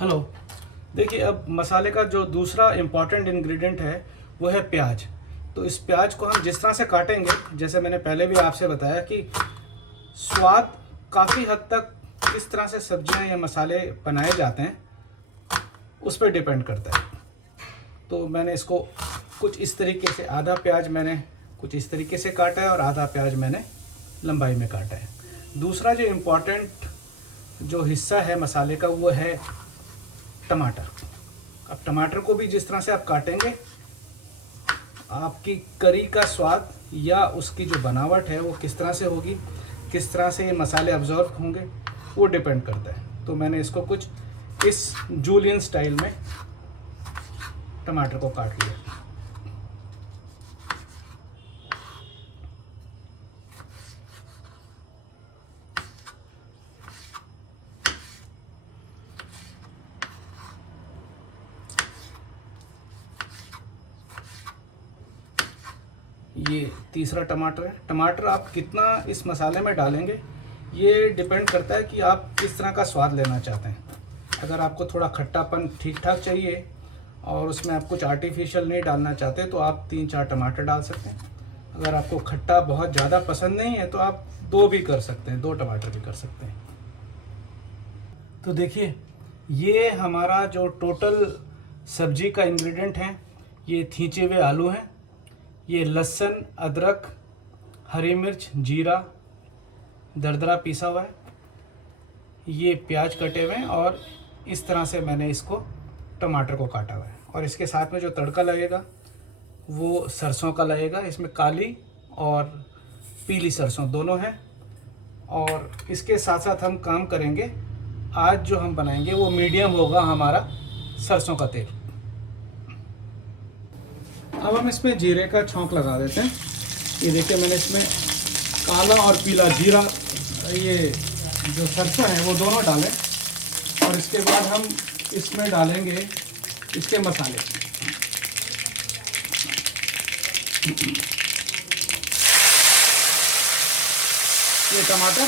Hello. देखिए, अब मसाले का जो दूसरा इम्पॉर्टेंट इंग्रेडिएंट है वो है प्याज। तो इस प्याज को हम जिस तरह से काटेंगे, जैसे मैंने पहले भी आपसे बताया कि स्वाद काफ़ी हद तक किस तरह से सब्जियां या मसाले बनाए जाते हैं उस पर डिपेंड करता है। तो मैंने इसको कुछ इस तरीके से, आधा प्याज मैंने कुछ इस तरीके से काटा है और आधा प्याज मैंने लंबाई में काटा है। दूसरा जो इम्पॉर्टेंट जो हिस्सा है मसाले का वो है टमाटर। अब टमाटर को भी जिस तरह से आप काटेंगे, आपकी करी का स्वाद या उसकी जो बनावट है वो किस तरह से होगी, किस तरह से ये मसाले अब्जॉर्ब होंगे, वो डिपेंड करता है। तो मैंने इसको कुछ इस जूलियन स्टाइल में टमाटर को काट लिया। ये तीसरा टमाटर है। टमाटर आप कितना इस मसाले में डालेंगे ये डिपेंड करता है कि आप किस तरह का स्वाद लेना चाहते हैं। अगर आपको थोड़ा खट्टापन ठीक ठाक चाहिए और उसमें आप कुछ आर्टिफिशियल नहीं डालना चाहते तो आप 3-4 टमाटर डाल सकते हैं। अगर आपको खट्टा बहुत ज़्यादा पसंद नहीं है तो आप 2 भी कर सकते हैं, 2 टमाटर भी कर सकते हैं। तो देखिए, ये हमारा जो टोटल सब्जी का इंग्रेडिएंट है, ये थींचे हुए आलू हैं, ये लहसुन, अदरक, हरी मिर्च, जीरा दरदरा पीसा हुआ है, ये प्याज कटे हुए हैं और इस तरह से मैंने इसको टमाटर को काटा हुआ है। और इसके साथ में जो तड़का लगेगा वो सरसों का लगेगा। इसमें काली और पीली सरसों दोनों हैं। और इसके साथ साथ हम काम करेंगे, आज जो हम बनाएंगे वो मीडियम होगा हमारा सरसों का तेल। अब हम इसमें जीरे का छौंक लगा देते हैं। ये देखिए, मैंने इसमें काला और पीला जीरा, ये जो सरसों है वो दोनों डालें। और इसके बाद हम इसमें डालेंगे इसके मसाले। ये टमाटर,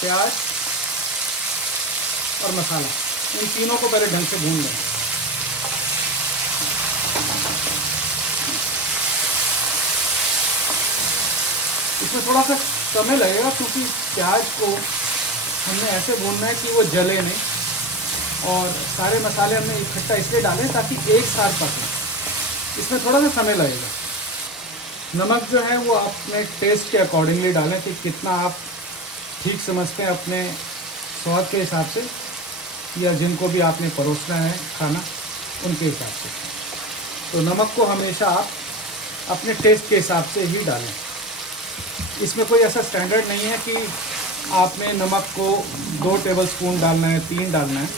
प्याज और मसाला, इन तीनों को पहले ढंग से भून लें। इसमें थोड़ा सा समय लगेगा क्योंकि प्याज को हमने ऐसे भूनना है कि वो जले नहीं, और सारे मसाले हमने इकट्ठा इसलिए डालें ताकि एक साथ पके। इसमें थोड़ा सा समय लगेगा। नमक जो है वो अपने टेस्ट के अकॉर्डिंगली डालें कि कितना आप ठीक समझते हैं अपने स्वाद के हिसाब से, या जिनको भी आपने परोसना है खाना उनके हिसाब से। तो नमक को हमेशा आप अपने टेस्ट के हिसाब से ही डालें। इसमें कोई ऐसा स्टैंडर्ड नहीं है कि आपने नमक को 2 टेबलस्पून डालना है, 3 डालना है।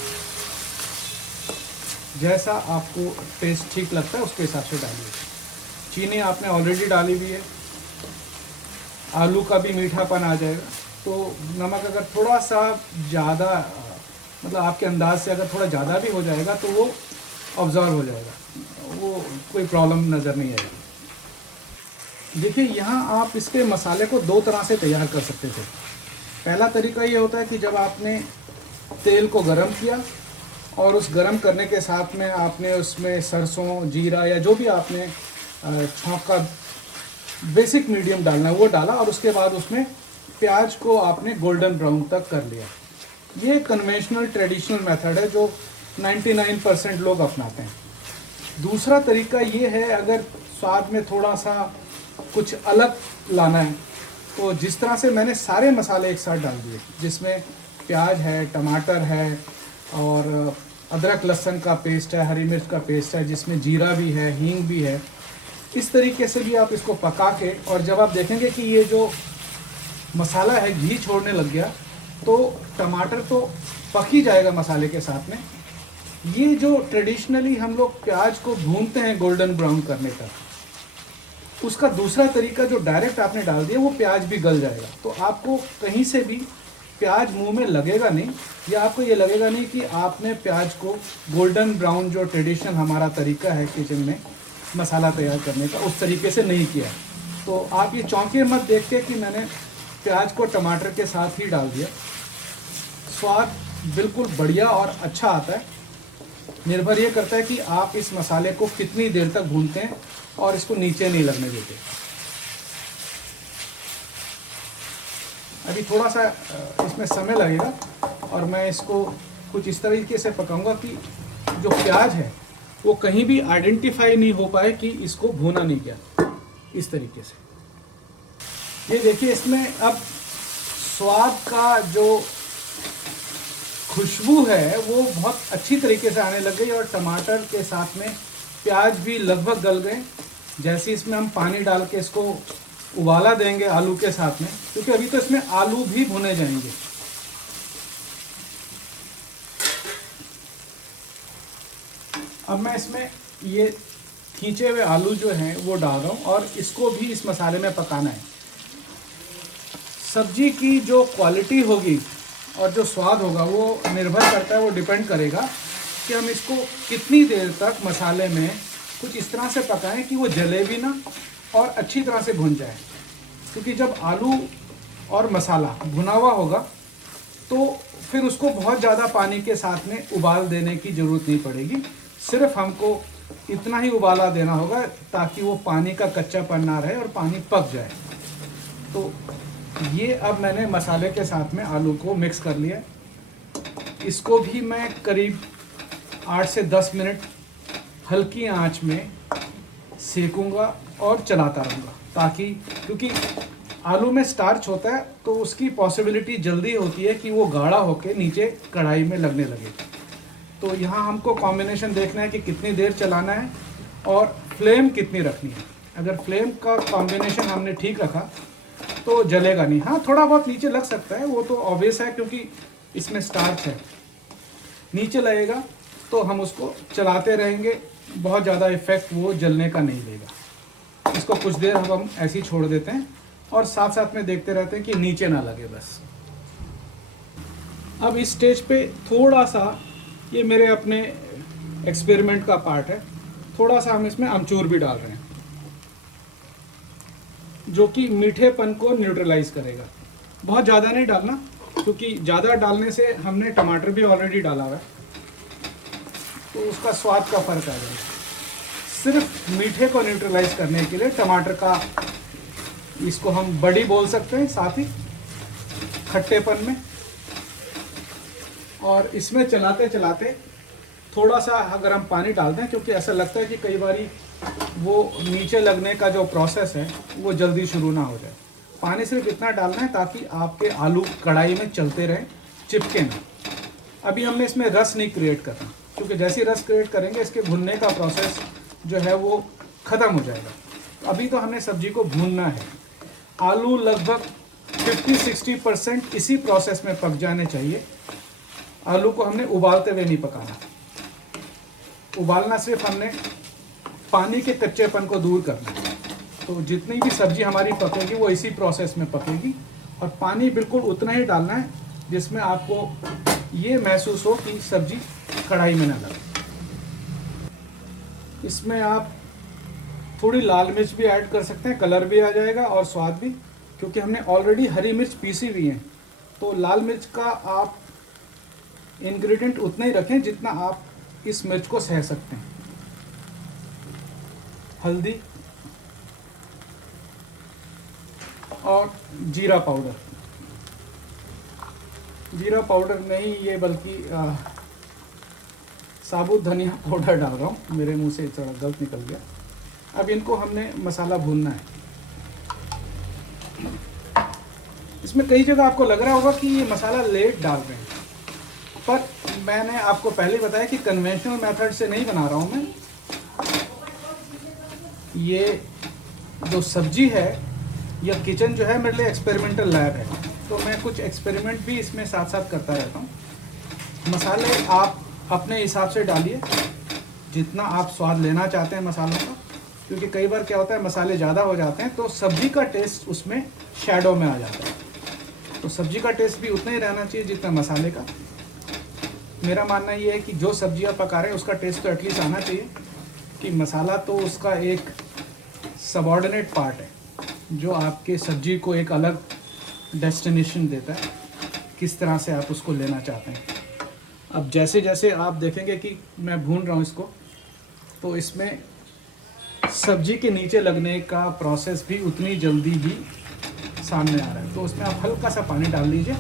जैसा आपको टेस्ट ठीक लगता है उसके हिसाब से डालिए। चीनी आपने ऑलरेडी डाली हुई है, आलू का भी मीठापन आ जाएगा। तो नमक अगर थोड़ा सा ज़्यादा, मतलब आपके अंदाज से अगर थोड़ा ज़्यादा भी हो जाएगा तो वो ऑब्जर्व हो जाएगा, वो कोई प्रॉब्लम नज़र नहीं आएगी। देखिए, यहाँ आप इसके मसाले को 2 तरह से तैयार कर सकते थे। पहला तरीका ये होता है कि जब आपने तेल को गरम किया और उस गरम करने के साथ में आपने उसमें सरसों, जीरा या जो भी आपने छौंक का बेसिक मीडियम डालना है वो डाला, और उसके बाद उसमें प्याज को आपने गोल्डन ब्राउन तक कर लिया। ये कन्वेंशनल ट्रेडिशनल मेथड है जो 99% लोग अपनाते हैं। दूसरा तरीका ये है, अगर स्वाद में थोड़ा सा कुछ अलग लाना है तो जिस तरह से मैंने सारे मसाले एक साथ डाल दिए, जिसमें प्याज है, टमाटर है और अदरक लहसुन का पेस्ट है, हरी मिर्च का पेस्ट है, जिसमें जीरा भी है, हींग भी है। इस तरीके से भी आप इसको पका के, और जब आप देखेंगे कि ये जो मसाला है घी छोड़ने लग गया तो टमाटर तो पक ही जाएगा मसाले के साथ में। ये जो ट्रेडिशनली हम लोग प्याज को भूनते हैं गोल्डन ब्राउन करने का, उसका दूसरा तरीका जो डायरेक्ट आपने डाल दिया वो प्याज भी गल जाएगा। तो आपको कहीं से भी प्याज मुंह में लगेगा नहीं, या आपको ये लगेगा नहीं कि आपने प्याज को गोल्डन ब्राउन, जो ट्रेडिशनल हमारा तरीका है किचन में मसाला तैयार करने का, उस तरीके से नहीं किया। तो आप ये चौंके मत देख के कि मैंने प्याज को टमाटर के साथ ही डाल दिया। स्वाद बिल्कुल बढ़िया और अच्छा आता है। निर्भर ये करता है कि आप इस मसाले को कितनी देर तक भूनते हैं और इसको नीचे नहीं लगने देते। अभी थोड़ा सा इसमें समय लगेगा और मैं इसको कुछ इस तरीके से पकाऊंगा कि जो प्याज है वो कहीं भी आइडेंटिफाई नहीं हो पाए कि इसको भूना नहीं गया। इस तरीके से ये देखिए, इसमें अब स्वाद का जो खुशबू है वो बहुत अच्छी तरीके से आने लग गई और टमाटर के साथ में प्याज भी लगभग गल गए। जैसे इसमें हम पानी डाल के इसको उबाला देंगे आलू के साथ में, क्योंकि अभी तो इसमें आलू भी भुने जाएंगे। अब मैं इसमें ये खींचे हुए आलू जो हैं वो डाल रहा हूँ और इसको भी इस मसाले में पकाना है। सब्जी की जो क्वालिटी होगी और जो स्वाद होगा वो निर्भर करता है, वो डिपेंड करेगा कि हम इसको कितनी देर तक मसाले में कुछ इस तरह से पकाएं कि वो जले भी ना और अच्छी तरह से भुन जाए। क्योंकि जब आलू और मसाला भुना हुआ होगा तो फिर उसको बहुत ज़्यादा पानी के साथ में उबाल देने की ज़रूरत नहीं पड़ेगी। सिर्फ हमको इतना ही उबाला देना होगा ताकि वो पानी का कच्चापन ना रहे और पानी पक जाए। तो ये अब मैंने मसाले के साथ में आलू को मिक्स कर लिया। इसको भी मैं करीब 8 से 10 मिनट हल्की आंच में सेकूंगा और चलाता रहूँगा, ताकि क्योंकि आलू में स्टार्च होता है तो उसकी पॉसिबिलिटी जल्दी होती है कि वो गाढ़ा होकर नीचे कढ़ाई में लगने लगे। तो यहाँ हमको कॉम्बिनेशन देखना है कि कितनी देर चलाना है और फ्लेम कितनी रखनी है। अगर फ्लेम का कॉम्बिनेशन हमने ठीक रखा तो जलेगा नहीं। हाँ, थोड़ा बहुत नीचे लग सकता है, वो तो ऑब्वियस है क्योंकि इसमें स्टार्च है। नीचे लगेगा तो हम उसको चलाते रहेंगे, बहुत ज़्यादा इफेक्ट वो जलने का नहीं देगा। इसको कुछ देर हम ऐसे ही छोड़ देते हैं और साथ साथ में देखते रहते हैं कि नीचे ना लगे बस। अब इस स्टेज पे थोड़ा सा, ये मेरे अपने एक्सपेरिमेंट का पार्ट है, थोड़ा सा हम इसमें अमचूर भी डाल रहे हैं जो कि मीठेपन को न्यूट्रलाइज करेगा। बहुत ज़्यादा नहीं डालना क्योंकि ज़्यादा डालने से हमने टमाटर भी ऑलरेडी डाला हुआ है तो उसका स्वाद का फ़र्क आ जाएगा। सिर्फ मीठे को न्यूट्रलाइज करने के लिए टमाटर का, इसको हम बड़ी बोल सकते हैं, साथ ही खट्टेपन में। और इसमें चलाते चलाते थोड़ा सा अगर हम पानी डाल दें, क्योंकि ऐसा लगता है कि कई बारी वो नीचे लगने का जो प्रोसेस है वो जल्दी शुरू ना हो जाए। पानी सिर्फ इतना डालना है ताकि आपके आलू कढ़ाई में चलते रहें, चिपके ना। अभी हमने इसमें रस नहीं क्रिएट करना, क्योंकि जैसे रस क्रिएट करेंगे इसके भुनने का प्रोसेस जो है वो ख़त्म हो जाएगा। अभी तो हमें सब्जी को भूनना है। आलू लगभग 50-60% इसी प्रोसेस में पक जाने चाहिए। आलू को हमने उबालते हुए नहीं पकाना। उबालना सिर्फ हमने पानी के कच्चेपन को दूर करना है। तो जितनी भी सब्जी हमारी पकेगी वो इसी प्रोसेस में पकेगी और पानी बिल्कुल उतना ही डालना है जिसमें आपको ये महसूस हो कि सब्जी कढ़ाई में ना लगे। इसमें आप थोड़ी लाल मिर्च भी ऐड कर सकते हैं, कलर भी आ जाएगा और स्वाद भी, क्योंकि हमने ऑलरेडी हरी मिर्च पीसी हुई है। तो लाल मिर्च का आप इंग्रेडिएंट उतना ही रखें जितना आप इस मिर्च को सह सकते हैं। हल्दी और जीरा पाउडर, जीरा पाउडर नहीं ये बल्कि साबुत धनिया पाउडर डाल रहा हूँ, मेरे मुंह से थोड़ा गलत निकल गया। अब इनको हमने मसाला भूनना है। इसमें कई जगह आपको लग रहा होगा कि ये मसाला लेट डाल रहे हैं, पर मैंने आपको पहले बताया कि कन्वेंशनल मेथड से नहीं बना रहा हूँ मैं। ये जो सब्जी है या किचन जो है मेरे लिए एक्सपेरिमेंटल लैब है, तो मैं कुछ एक्सपेरिमेंट भी इसमें साथ साथ करता रहता हूँ। मसाले आप अपने हिसाब से डालिए, जितना आप स्वाद लेना चाहते हैं मसालों का, क्योंकि कई बार क्या होता है मसाले ज़्यादा हो जाते हैं तो सब्जी का टेस्ट उसमें शैडो में आ जाता है। तो सब्जी का टेस्ट भी उतना ही रहना चाहिए जितना मसाले का। मेरा मानना ये है कि जो सब्जी आप पका रहे हैं उसका टेस्ट तो एटलीस्ट आना चाहिए, कि मसाला तो उसका एक सबऑर्डिनेट पार्ट है जो आपके सब्जी को एक अलग डेस्टिनेशन देता है, किस तरह से आप उसको लेना चाहते हैं। अब जैसे जैसे आप देखेंगे कि मैं भून रहा हूँ इसको, तो इसमें सब्जी के नीचे लगने का प्रोसेस भी उतनी जल्दी ही सामने आ रहा है। तो उसमें आप हल्का सा पानी डाल दीजिए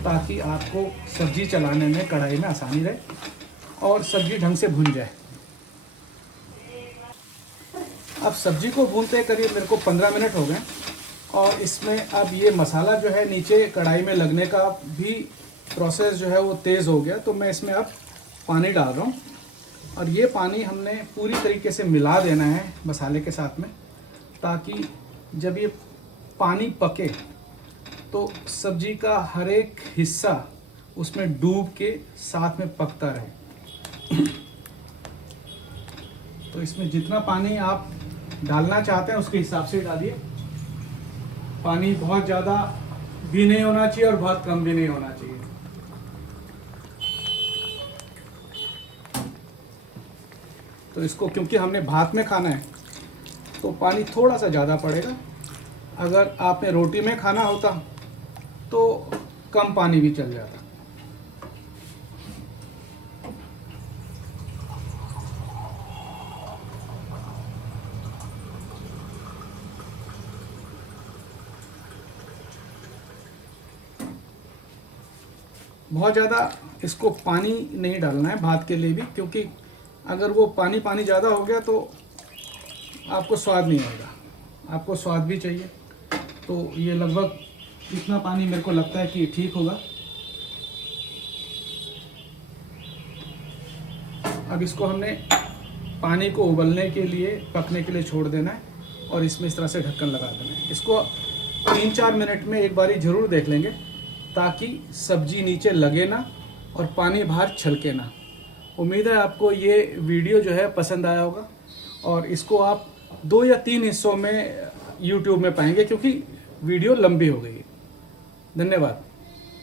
ताकि आपको सब्जी चलाने में कढ़ाई में आसानी रहे और सब्जी ढंग से भुन जाए। अब सब्जी को भूनते करीब मेरे को 15 मिनट हो गए और इसमें अब ये मसाला जो है नीचे कढ़ाई में लगने का भी प्रोसेस जो है वो तेज़ हो गया। तो मैं इसमें अब पानी डाल रहा हूँ और ये पानी हमने पूरी तरीके से मिला देना है मसाले के साथ में, ताकि जब ये पानी पके तो सब्जी का हर एक हिस्सा उसमें डूब के साथ में पकता रहे। तो इसमें जितना पानी आप डालना चाहते हैं उसके हिसाब से डालिए। पानी बहुत ज़्यादा भी नहीं होना चाहिए और बहुत कम भी नहीं होना चाहिए। तो इसको क्योंकि हमने भात में खाना है तो पानी थोड़ा सा ज़्यादा पड़ेगा। अगर आपने रोटी में खाना होता तो कम पानी भी चल जाता। बहुत ज़्यादा इसको पानी नहीं डालना है भात के लिए भी, क्योंकि अगर वो पानी ज़्यादा हो गया तो आपको स्वाद नहीं आएगा। आपको स्वाद भी चाहिए। तो ये लगभग इतना पानी मेरे को लगता है कि ठीक होगा। अब इसको हमने पानी को उबलने के लिए, पकने के लिए छोड़ देना है और इसमें इस तरह से ढक्कन लगा देना है। इसको 3-4 मिनट में एक बारी ज़रूर देख लेंगे ताकि सब्जी नीचे लगे ना और पानी बाहर छलके ना। उम्मीद है आपको ये वीडियो जो है पसंद आया होगा और इसको आप 2 या 3 हिस्सों में YouTube में पाएंगे क्योंकि वीडियो लंबी हो गई है। धन्यवाद।